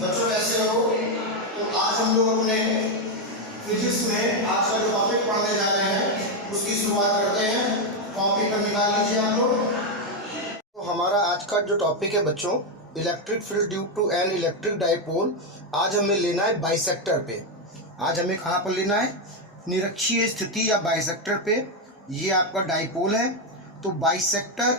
बच्चों कैसे हो? तो आज हम लोग अपने फिजिक्स में आज का जो टॉपिक पढ़ने जा रहे हैं उसकी शुरुआत करते हैं। कॉपी पर निकाल लीजिए आप लोग। तो हमारा आज का जो टॉपिक है बच्चों, electric field due to an electric dipole. आज हमें लेना है बाइसेक्टर पे। आज हमें कहाँ पर लेना है? निरक्षीय स्थिति या बाइसेक्टर पे। ये आपका डाइपोल है। तो बाइसेक्टर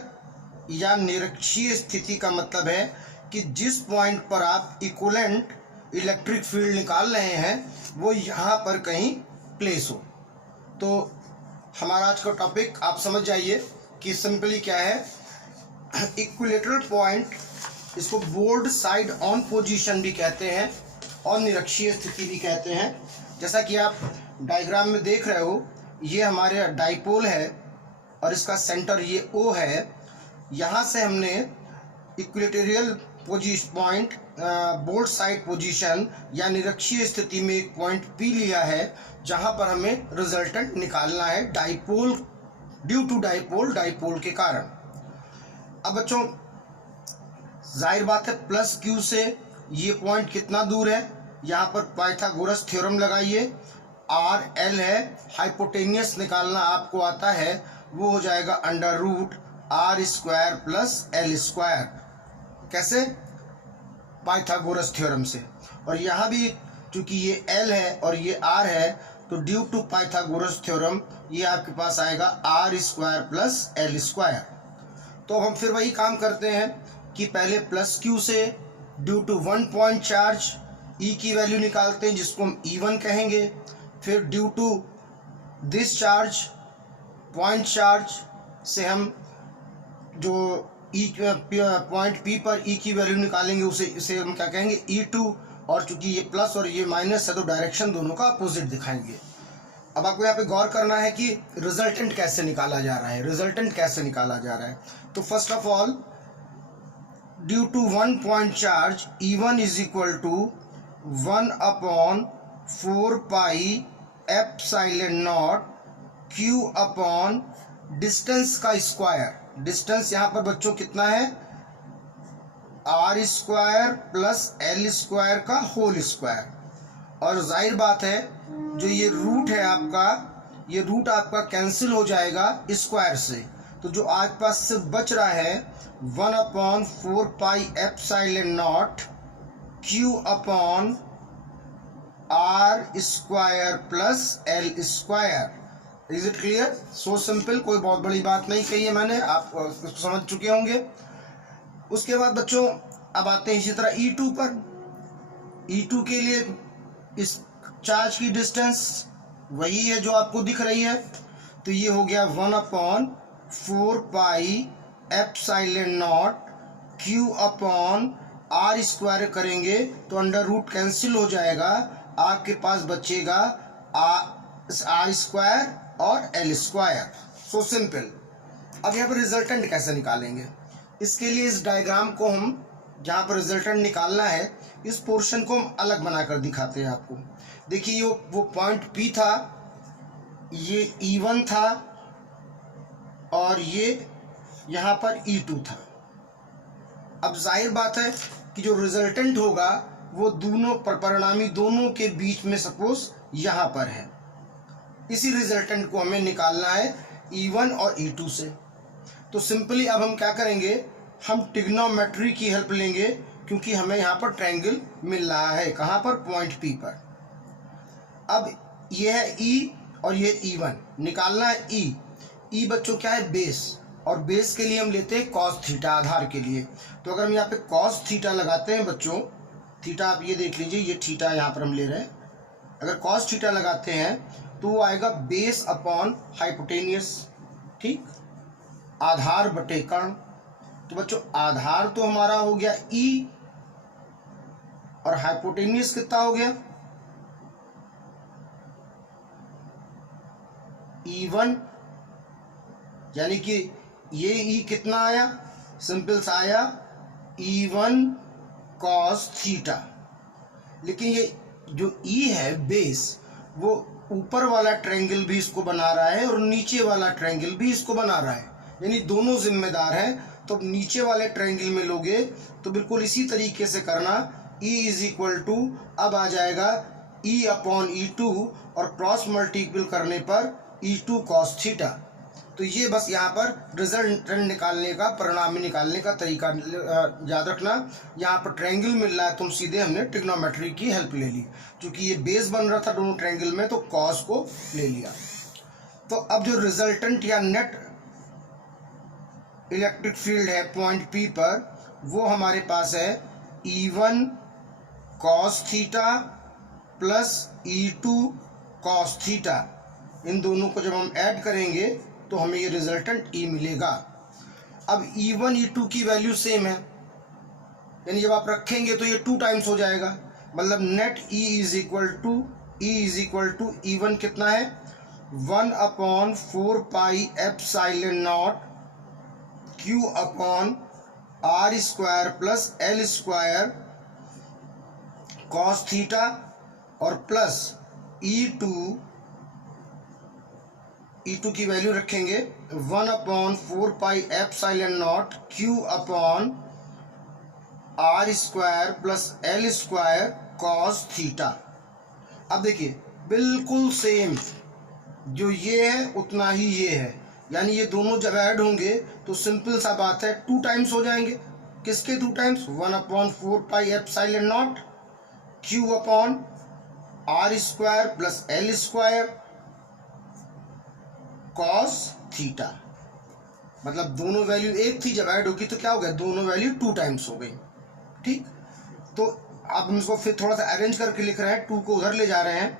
या निरक्षीय स्थिति का मतलब है कि जिस पॉइंट पर आप इक्विवेलेंट इलेक्ट्रिक फील्ड निकाल रहे हैं वो यहाँ पर कहीं प्लेस हो। तो हमारा आज का टॉपिक आप समझ जाइए कि सिंपली क्या है। इक्विलेटरल पॉइंट, इसको बोर्ड साइड ऑन पोजीशन भी कहते हैं और निरक्षीय स्थिति भी कहते हैं। जैसा कि आप डायग्राम में देख रहे हो, ये हमारे डाइपोल है और इसका सेंटर ये O है। यहाँ से हमने equilateral point board side position या निरक्षीय स्थिति में एक पॉइंट P लिया है जहाँ पर हमें रिजल्टेंट निकालना है डाइपोल, ड्यू टू डाइपोल के कारण। अब बच्चों जाहिर बात है प्लस Q से ये पॉइंट कितना दूर है? यहाँ पर पाइथागोरस थ्योरम लगाइए। R L है, हाइपोटेनियस निकालना आपको आता है, वो हो जाएगा under root R square plus L square. कैसे? पाइथागोरस थ्योरम से। और यहाँ भी चूंकि ये L है और ये R है तो ड्यू टू पाइथागोरस थ्योरम ये आपके पास आएगा R square plus L square. तो हम फिर वही काम करते हैं कि पहले प्लस Q से due to one point charge E की वैल्यू निकालते हैं जिसको हम E1 कहेंगे। फिर due to this charge, point charge से हम जो पॉइंट P पर E की वैल्यू निकालेंगे उसे हम क्या कहेंगे? E2। और चूंकि ये प्लस और ये माइनस है तो डायरेक्शन दोनों का अपोजिट दिखाएंगे। अब आपको यहाँ पे गौर करना है कि रिजल्टेंट कैसे निकाला जा रहा है। रिजल्टेंट कैसे निकाला जा रहा है? तो first of all due to one point charge E1 is equal to 1/4 pi epsilon naught Q upon distance का स्क्वायर। डिस्टेंस यहाँ पर बच्चों कितना है? R square plus L square का होल स्क्वायर। और जाहिर बात है जो ये रूट है आपका, ये रूट आपका कैंसिल हो जाएगा स्क्वायर से। तो जो आपके पास सिर्फ बच रहा है 1/4 pi epsilon naught Q upon R square plus L square. Is it clear? So simple, कोई बहुत बड़ी बात नहीं कही है मैंने, आप इसको समझ चुके होंगे। उसके बाद बच्चों अब आते हैं इसी तरह E2 पर। E2 के लिए इस चार्ज की डिस्टेंस वही है जो आपको दिख रही है। तो ये हो गया 1/4 pi epsilon naught Q upon R square करेंगे तो अंडर रूट कैंसिल हो जाएगा, आपके पास बचेगा R स्क्वायर और L स्क्वायर। So simple. अब यहाँ पर रिजल्टेंट कैसे निकालेंगे? इसके लिए इस डायग्राम को हम, जहाँ पर रिजल्टेंट निकालना है, इस पोर्शन को हम अलग बनाकर दिखाते हैं आपको। देखिए वो पॉइंट P था, ये E1 था और ये यहाँ पर E2 था। अब जाहिर बात है कि जो रिजल्टेंट होगा वो दोनों परिणामी दोनों के बीच में सपोज यहाँ पर है। इसी रिजल्टेंट को हमें निकालना है E1 और E2 से। तो सिंपली अब हम क्या करेंगे, हम ट्रिग्नोमेट्री की हेल्प लेंगे क्योंकि हमें यहाँ पर ट्रायंगल मिल रहा है। कहाँ पर? पॉइंट P पर। अब ये है E और ये E1, निकालना है E बच्चों क्या है? बेस। और बेस के लिए हम लेते हैं cos थीटा, आधार के लिए। तो अगर हम यहाँ पे cos थीटा लगाते हैं बच्चों, थीटा आप ये देख लीजिए, ये थीटा यहाँ पर हम ले रहे हैं। अगर cos थीटा लगाते हैं तो वो आएगा बेस अपॉन हाइपोटेनियस, ठीक, आधार बटे कर्ण। तो बच्चों आधार तो हमारा हो गया E और हाइपोटेनियस कितना हो गया? E1, यानी कि ये E कितना आया? सिंपल सा आया E1 cos थीटा। लेकिन ये जो E है बेस, वो ऊपर वाला ट्रायंगल भी इसको बना रहा है और नीचे वाला ट्रायंगल भी इसको बना रहा है, यानी दोनों जिम्मेदार हैं। तो नीचे वाले ट्रायंगल में लोगे तो बिल्कुल इसी तरीके से करना E इज इक्वल टू अब आ जाएगा E अपॉन E2 और क्रॉस मल्टीपल करने पर E2 कॉस थीटा। तो ये बस यहाँ पर रिजल्टेंट निकालने का, परिणामी निकालने का तरीका याद रखना। यहाँ पर ट्रायंगल मिल रहा है, तुम सीधे हमने ट्रिग्नोमेट्री की हेल्प ले ली, क्योंकि ये बेस बन रहा था दोनों ट्रायंगल में, तो कॉस को ले लिया। तो अब जो रिजल्टेंट या नेट इलेक्ट्रिक फील्ड है पॉइंट P पर, वो हमारे पास है E1 cos theta plus E2 cos theta. इन दोनों को जब हम ऐड करेंगे तो हमें ये रिजल्टेंट E मिलेगा। अब E1 E2 की वैल्यू सेम है, यानी जब आप रखेंगे तो ये 2 टाइम्स हो जाएगा, मतलब net E is equal to E1 कितना है 1/4 pi epsilon naught Q upon R square plus L square cos theta और प्लस E2 की वैल्यू रखेंगे 1/4 pi epsilon naught Q upon R square plus L square cos theta. अब देखिए बिल्कुल same, जो ये है उतना ही ये है, यानी ये दोनों जब ऐड होंगे तो सिंपल सा बात है 2 टाइम्स हो जाएंगे। किसके 2 times 1/4 pi epsilon naught Q upon R square plus L square cos theta. मतलब दोनों वैल्यू एक थी, जब ऐड होगी तो क्या हो गया, दोनों वैल्यू 2 टाइम्स हो गई। ठीक, तो अब हम इसको फिर थोड़ा सा अरेंज करके लिख रहे हैं, 2 को उधर ले जा रहे हैं।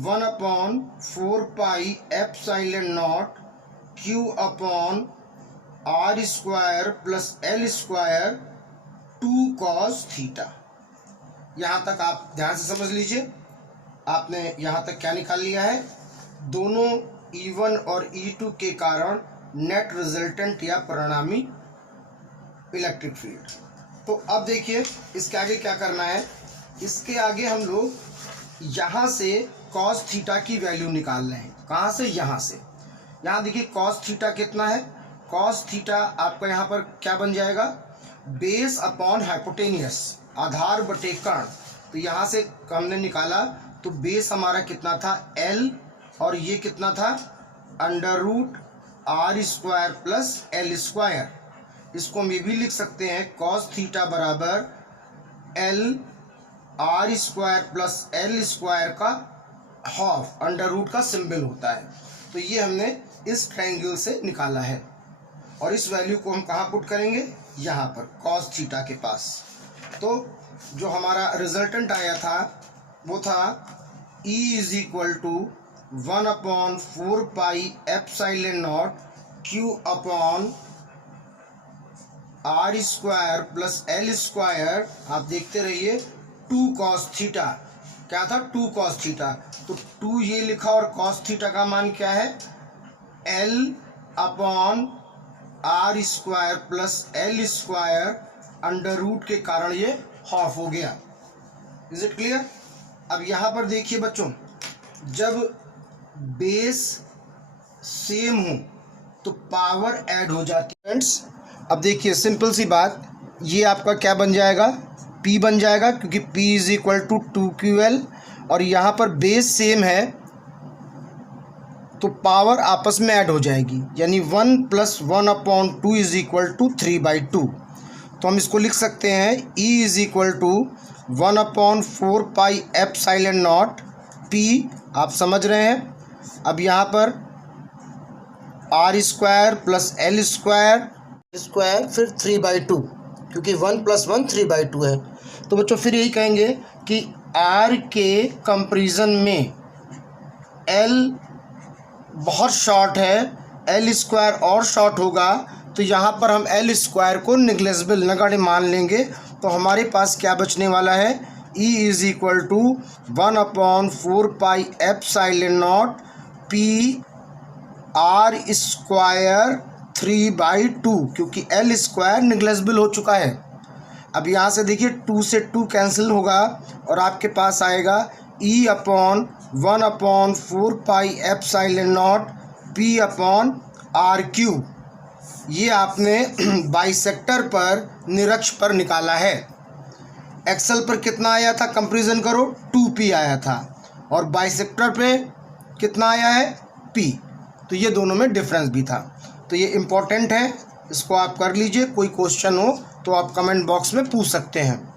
1/4 pi epsilon naught Q upon R square plus L square 2 cos theta. यहाँ तक आप ध्यान से समझ लीजिए, आपने यहाँ तक क्या निकाल लिया है, दोनों E1 और E2 के कारण नेट रिजल्टेंट या परिणामी इलेक्ट्रिक फील्ड। तो अब देखिए इसके आगे क्या करना है, इसके आगे हम लोग यहाँ से कॉस थीटा की वैल्यू निकाल रहे हैं। कहाँ से, यहाँ से। यहाँ देखिए कॉस थीटा कितना है, कॉस थीटा आपका यहाँ पर क्या बन जाएगा, बेस अपॉन हाइपोटेनियस, आधार बटे कर्ण। तो यहाँ से हमने निकाला तो बेस हमारा कितना था L और ये कितना था under root R square plus L square. इसको हम ये भी लिख सकते हैं कॉस थीटा बराबर L R square plus L square का हाफ, अंडर रूट का सिंबल होता है। तो ये हमने इस ट्रायंगल से निकाला है और इस वैल्यू को हम कहाँ पुट करेंगे, यहाँ पर कॉस थीटा के पास। तो जो हमारा रिजल्टेंट आया था वो था E is equal to 1/4 pi epsilon naught Q upon R square plus L square, आप देखते रहिए 2 कॉस थीटा। क्या था 2 कॉस थीटा, तो 2 ये लिखा और कॉस थीटा का मान क्या है L upon R square plus L square, under root के कारण ये हाफ हो गया। Is it clear. अब यहाँ पर देखिए बच्चों, जब बेस सेम हो तो पावर ऐड हो जाती है फ्रेंड्स। अब देखिए सिंपल सी बात, ये आपका क्या बन जाएगा, P बन जाएगा, क्योंकि P is equal to 2QL और यहाँ पर बेस सेम है तो पावर आपस में ऐड हो जाएगी, यानी 1 + 1/2 इज इक्वल टू 3/2। तो हम इसको लिख सकते हैं E is equal to 1/4 pi epsilon naught P, आप समझ रहे हैं। अब यहाँ पर R square plus L square फिर 3/2, क्योंकि 1 + 1 3/2 है। तो बच्चों फिर यही कहेंगे कि R के कंपैरिजन में L बहुत शॉर्ट है, L स्क्वायर और शॉर्ट होगा, तो यहाँ पर हम L स्क्वायर को निग्लेजिबल नगण्य मान लेंगे। तो हमारे पास क्या बचने वाला है, E is equal to 1/4 pi epsilon naught P R square 3/2, क्योंकि L स्क्वायर निग्लेजिबल हो चुका है। अब यहाँ से देखिए 2 से 2 कैंसिल होगा और आपके पास आएगा E upon 1/4 pi epsilon naught P upon RQ। ये आपने बाइसेक्टर पर निरक्ष पर निकाला है। एक्सेल पर कितना आया था, कंपैरिजन करो, 2p आया था, और बाइसेक्टर पे कितना आया है, p। तो ये दोनों में डिफरेंस भी था। तो ये इम्पोर्टेंट है, इसको आप कर लीजिए। कोई क्वेश्चन हो तो आप कमेंट बॉक्स में पूछ सकते हैं।